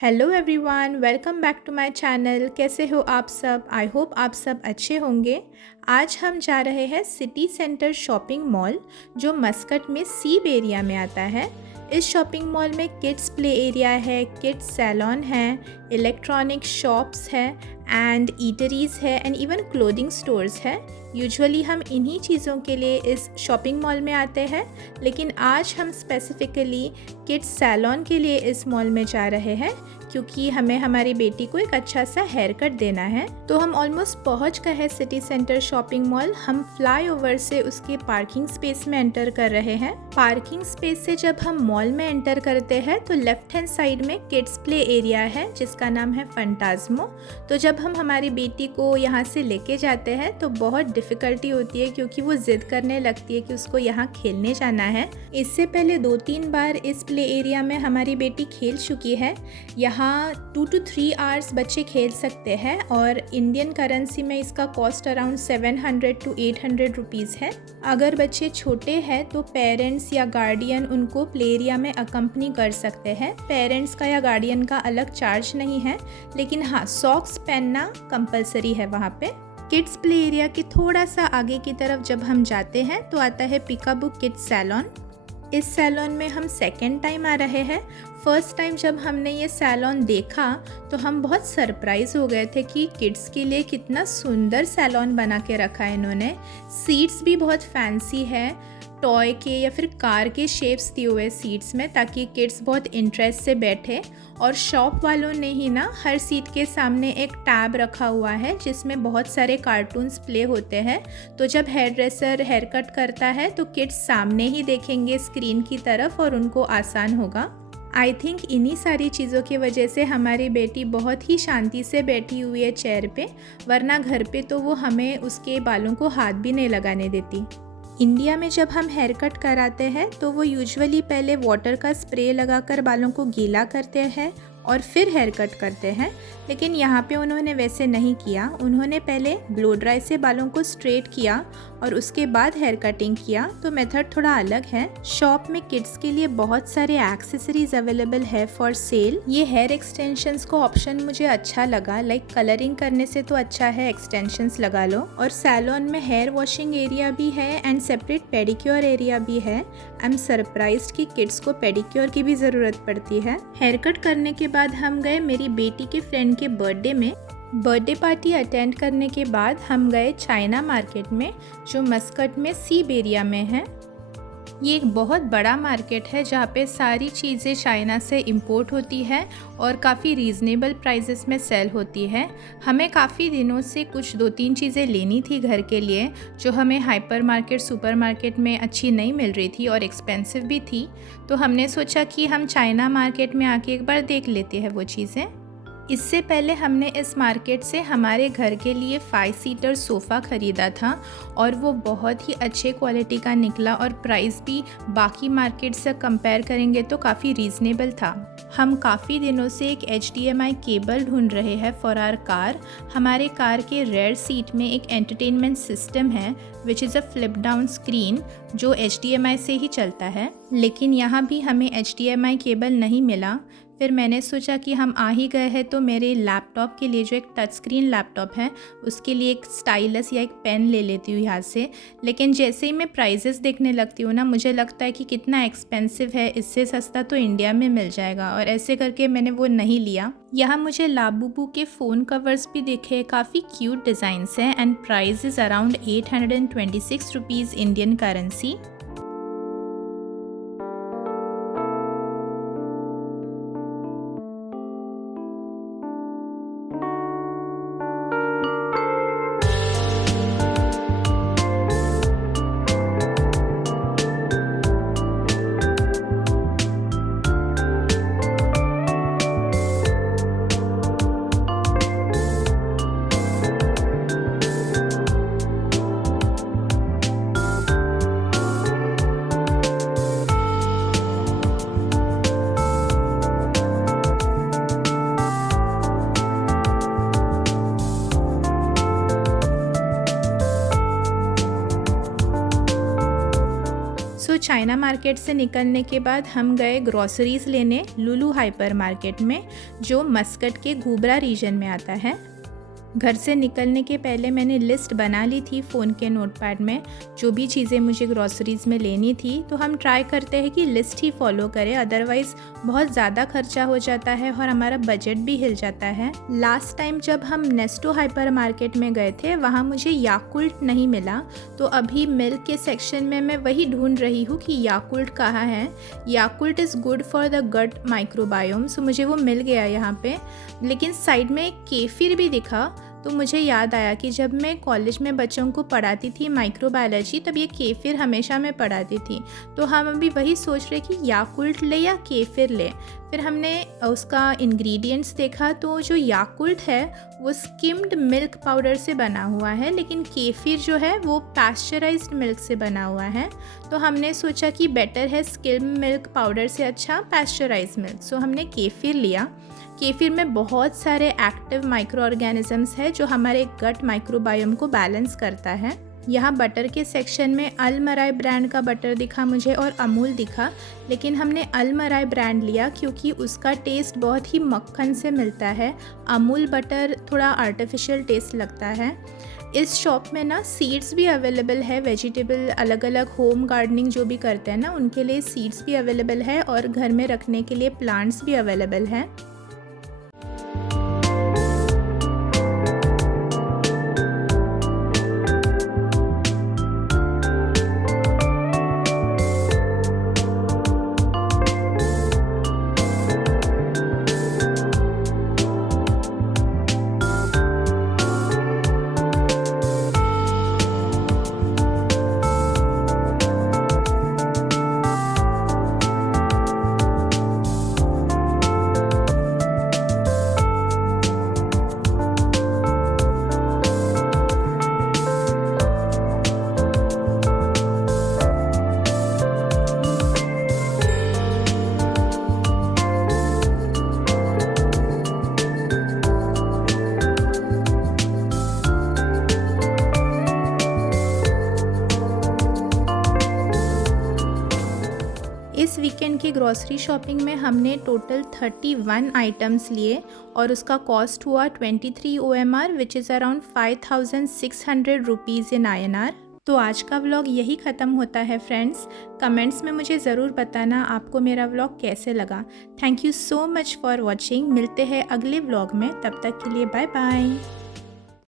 Hello everyone, welcome back to my channel. कैसे हो आप सब? आई होप आप सब अच्छे होंगे। आज हम जा रहे हैं सिटी सेंटर शॉपिंग मॉल, जो मस्कट में सीब एरिया में आता है। इस शॉपिंग मॉल में किड्स प्ले एरिया है, किड्स सैलून है, इलेक्ट्रॉनिक शॉप्स है एंड ईटरीज है एंड इवन क्लोथिंग स्टोर्स है। यूजुअली हम इन्हीं चीज़ों के लिए इस शॉपिंग मॉल में आते हैं, लेकिन आज हम स्पेसिफ़िकली किड्स सैलून के लिए इस मॉल में जा रहे हैं क्योंकि हमें हमारी बेटी को एक अच्छा सा हेयर कट देना है। तो हम ऑलमोस्ट पहुंच गए हैं सिटी सेंटर शॉपिंग मॉल। हम फ्लाईओवर से उसके पार्किंग स्पेस में एंटर कर रहे हैं। पार्किंग स्पेस से जब हम मॉल में एंटर करते हैं तो लेफ्ट हैंड साइड में किड्स प्ले एरिया है जिसका नाम है फंटाज्मो। तो जब हम हमारी बेटी को यहाँ से लेके जाते हैं तो बहुत डिफ़िकल्टी होती है क्योंकि वो ज़िद करने लगती है कि उसको यहाँ खेलने जाना है। इससे पहले 2-3 बार इस प्ले एरिया में हमारी बेटी खेल चुकी है। यहाँ 2 to 3 आवर्स बच्चे खेल सकते हैं और इंडियन करेंसी में इसका कॉस्ट अराउंड 700 to 800 रुपीज़ है। अगर बच्चे छोटे हैं तो पेरेंट्स या गार्डियन उनको प्ले एरिया में अकम्पनी कर सकते हैं। पेरेंट्स का या गार्डियन का अलग चार्ज नहीं है, लेकिन हाँ, सॉक्स पहनना कंपलसरी है वहाँ पे। किड्स प्ले एरिया के थोड़ा सा आगे की तरफ जब हम जाते हैं तो आता है पिकाबू किड्स सैलून। इस सैलून में हम सेकेंड टाइम आ रहे हैं। फर्स्ट टाइम जब हमने ये सैलून देखा तो हम बहुत सरप्राइज हो गए थे कि किड्स के लिए कितना सुंदर सैलून बना के रखा है इन्होंने। सीट्स भी बहुत फैंसी है, टॉय के या फिर कार के शेप्स दिए हुए सीट्स में, ताकि किड्स बहुत इंटरेस्ट से बैठे। और शॉप वालों ने ही ना हर सीट के सामने एक टैब रखा हुआ है जिसमें बहुत सारे कार्टून्स प्ले होते हैं। तो जब हेयर ड्रेसर हेयर कट करता है तो किड्स सामने ही देखेंगे स्क्रीन की तरफ और उनको आसान होगा। आई थिंक इन्हीं सारी चीज़ों की वजह से हमारी बेटी बहुत ही शांति से बैठी हुई है चेयर पे, वरना घर पे तो वो हमें उसके बालों को हाथ भी नहीं लगाने देती। इंडिया में जब हम हेयर कट कराते हैं तो वो यूजुअली पहले वाटर का स्प्रे लगाकर बालों को गीला करते हैं और फिर हेयर कट करते हैं, लेकिन यहाँ पे उन्होंने वैसे नहीं किया। उन्होंने पहले ब्लो ड्राई से बालों को स्ट्रेट किया और उसके बाद हेयर कटिंग किया। तो मेथड थोड़ा अलग है। शॉप में किड्स के लिए बहुत सारे एक्सेसरीज अवेलेबल है फॉर सेल। ये हेयर एक्सटेंशंस को ऑप्शन मुझे अच्छा लगा, लाइक कलरिंग करने से तो अच्छा है एक्सटेंशंस लगा लो। और सैलून में हेयर वॉशिंग एरिया भी है एंड सेपरेट पेडिक्योर एरिया भी है। आई एम सरप्राइज्ड कि किड्स को पेडिक्योर की भी ज़रूरत पड़ती है। हेयर कट करने के बाद हम गए मेरी बेटी के फ्रेंड के बर्थडे में। बर्थडे पार्टी अटेंड करने के बाद हम गए चाइना मार्केट में, जो मस्कट में सीब एरिया में है। ये एक बहुत बड़ा मार्केट है जहाँ पे सारी चीज़ें चाइना से इंपोर्ट होती है और काफ़ी रीज़नेबल प्राइसेस में सेल होती है। हमें काफ़ी दिनों से कुछ 2-3 चीज़ें लेनी थी घर के लिए, जो हमें हाइपर मार्केट सुपर मार्केट में अच्छी नहीं मिल रही थी और एक्सपेंसिव भी थी। तो हमने सोचा कि हम चाइना मार्केट में आके एक बार देख लेते हैं वो चीज़ें। इससे पहले हमने इस मार्केट से हमारे घर के लिए 5 सीटर सोफ़ा ख़रीदा था और वो बहुत ही अच्छे क्वालिटी का निकला और प्राइस भी बाकी मार्केट से कंपेयर करेंगे तो काफ़ी रीज़नेबल था। हम काफ़ी दिनों से एक HDMI केबल ढूंढ रहे हैं फॉर आवर कार। हमारे कार के रेयर सीट में एक एंटरटेनमेंट सिस्टम है which is a flip down screen, जो HDMI से ही चलता है, लेकिन यहाँ भी हमें HDMI केबल नहीं मिला। फिर मैंने सोचा कि हम आ ही गए हैं तो मेरे लैपटॉप के लिए, जो एक टच स्क्रीन लैपटॉप है, उसके लिए एक स्टाइलस या एक पेन ले लेती हूँ यहाँ से। लेकिन जैसे ही मैं प्राइजेस देखने लगती हूँ ना, मुझे लगता है कि कितना एक्सपेंसिव है, इससे सस्ता तो इंडिया में मिल जाएगा, और ऐसे करके मैंने वो नहीं लिया। यहाँ मुझे लाबुबू के फ़ोन कवर्स भी दिखे, काफ़ी क्यूट डिज़ाइंस हैं and price is around 826 rupees Indian currency. China market से निकलने के बाद हम गए ग्रॉसरीज़ लेने लुलु हाइपर मार्केट में, जो मस्कट के घूबरा रीजन में आता है। घर से निकलने के पहले मैंने लिस्ट बना ली थी फ़ोन के नोटपैड में, जो भी चीज़ें मुझे ग्रॉसरीज़ में लेनी थी। तो हम ट्राई करते हैं कि लिस्ट ही फॉलो करें, अदरवाइज़ बहुत ज़्यादा खर्चा हो जाता है और हमारा बजट भी हिल जाता है। लास्ट टाइम जब हम नेस्टो हाइपर मार्केट में गए थे, वहाँ मुझे याकुल्ट नहीं मिला, तो अभी मिल्क के सेक्शन में मैं वही ढूंढ रही हूँ कि याकुल्ट कहाँ है। Yakult is good for the gut microbiome, so मुझे वो मिल गया यहाँ पे। लेकिन साइड में केफिर भी दिखा, तो मुझे याद आया कि जब मैं कॉलेज में बच्चों को पढ़ाती थी माइक्रोबायोलॉजी, तब ये केफिर हमेशा मैं पढ़ाती थी। तो हम अभी वही सोच रहे कि याकुल्ट ले या केफिर ले। फिर हमने उसका इंग्रेडिएंट्स देखा, तो जो याकुल्ट है वो स्किम्ड मिल्क पाउडर से बना हुआ है, लेकिन केफिर जो है वो पैस्चराइज्ड मिल्क से बना हुआ है। तो हमने सोचा कि बेटर है स्किम्ड मिल्क पाउडर से अच्छा पैस्चराइज्ड मिल्क, सो हमने केफिर लिया। केफिर में बहुत सारे एक्टिव माइक्रो ऑर्गेनिजम्स है जो हमारे गट माइक्रोबायोम को बैलेंस करता है। यहाँ बटर के सेक्शन में अलमराई ब्रांड का बटर दिखा मुझे और अमूल दिखा, लेकिन हमने अलमराई ब्रांड लिया क्योंकि उसका टेस्ट बहुत ही मक्खन से मिलता है। अमूल बटर थोड़ा आर्टिफिशियल टेस्ट लगता है। इस शॉप में ना सीड्स भी अवेलेबल है, वेजिटेबल अलग अलग होम गार्डनिंग जो भी करते हैं ना उनके लिए सीड्स भी अवेलेबल है, और घर में रखने के लिए प्लांट्स भी अवेलेबल है। इस वीकेंड की ग्रॉसरी शॉपिंग में हमने टोटल 31 आइटम्स लिए और उसका कॉस्ट हुआ 23 OMR, which is around 5600 rupees in INR। तो आज का व्लॉग यही ख़त्म होता है फ्रेंड्स। कमेंट्स में मुझे ज़रूर बताना आपको मेरा व्लॉग कैसे लगा। Thank you so much for watching. मिलते हैं अगले व्लॉग में, तब तक के लिए बाय बाय।